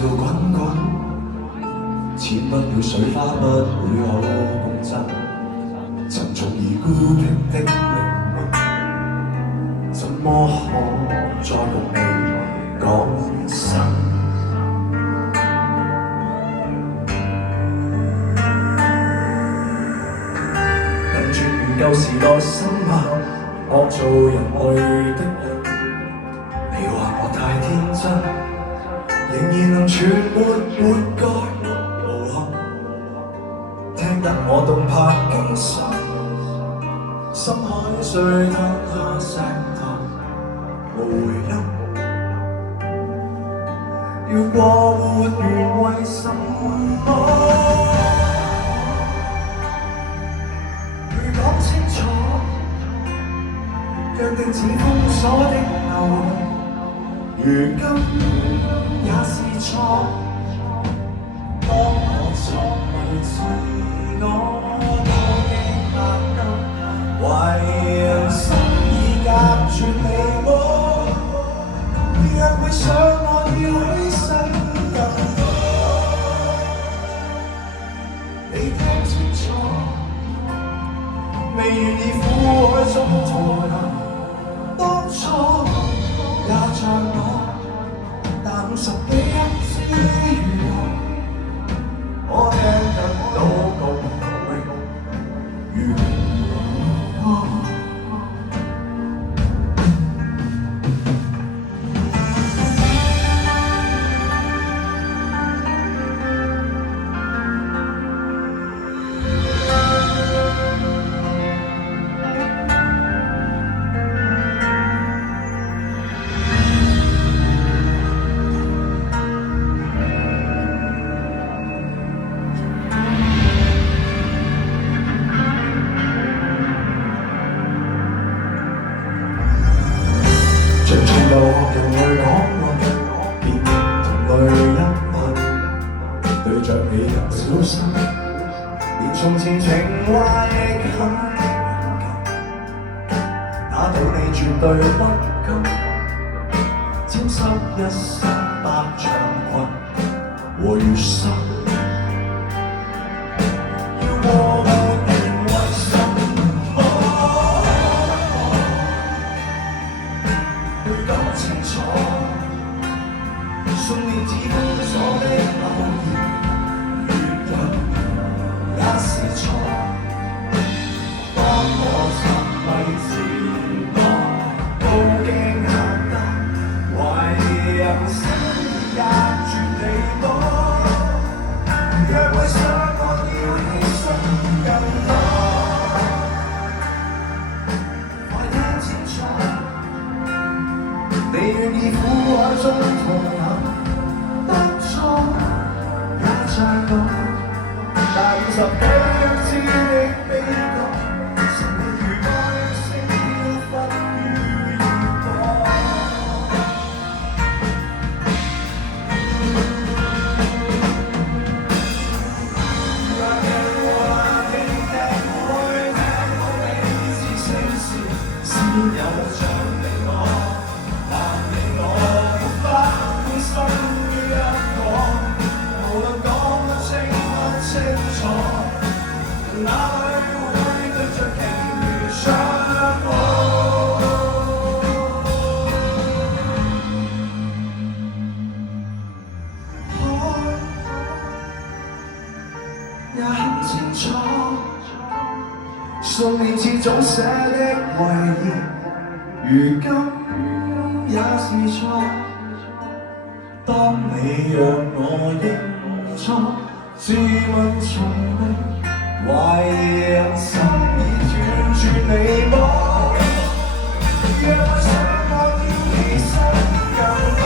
潮滾滾，似不了水花不會好共振，沉重而孤僻的靈魂，怎麼可再共你講聲？能絕如舊時代生物，惡做人類的人。你話我太天真，仍然能存活活該無憾，聽得我動魄驚心，深海水吞下石頭無回音。要過活緣為什麼？去講清楚，約定似封鎖的流雲。如今也是錯，當我錯迷自我，都驚百金，懷疑人生已隔絕離我，若會想我要犧牲更多，你聽清楚，未願意苦海中逃難，當初也像我，但50幾一知如何，我聽得到共榮如何？像從遊學人來講話，別同類一吻，對着你人小心，連從前情懷亦很打到你絕對不甘，沾濕一身白長裙和月心，要過活緣為什麼？去講清楚，送你只封鎖的留言，原因也是錯。當我沉迷自我，都驚嚇得懷疑人生已隔絕離我，若會想我要犧牲更多，快聽清楚。你願意苦海中逃難，當初也像我，但50幾一知的悲歌，成你如愛星飄忽於熱火。讓人話你聽開，聽我你是聲線，先有像你我。無論講得清不清楚，哪裏會對着鯨魚相愛？海也很清楚，數年前早寫的遺言，如今也是錯。當你讓我認錯，自問從未懷疑人生已斷絕離我，若想我要犧牲更多。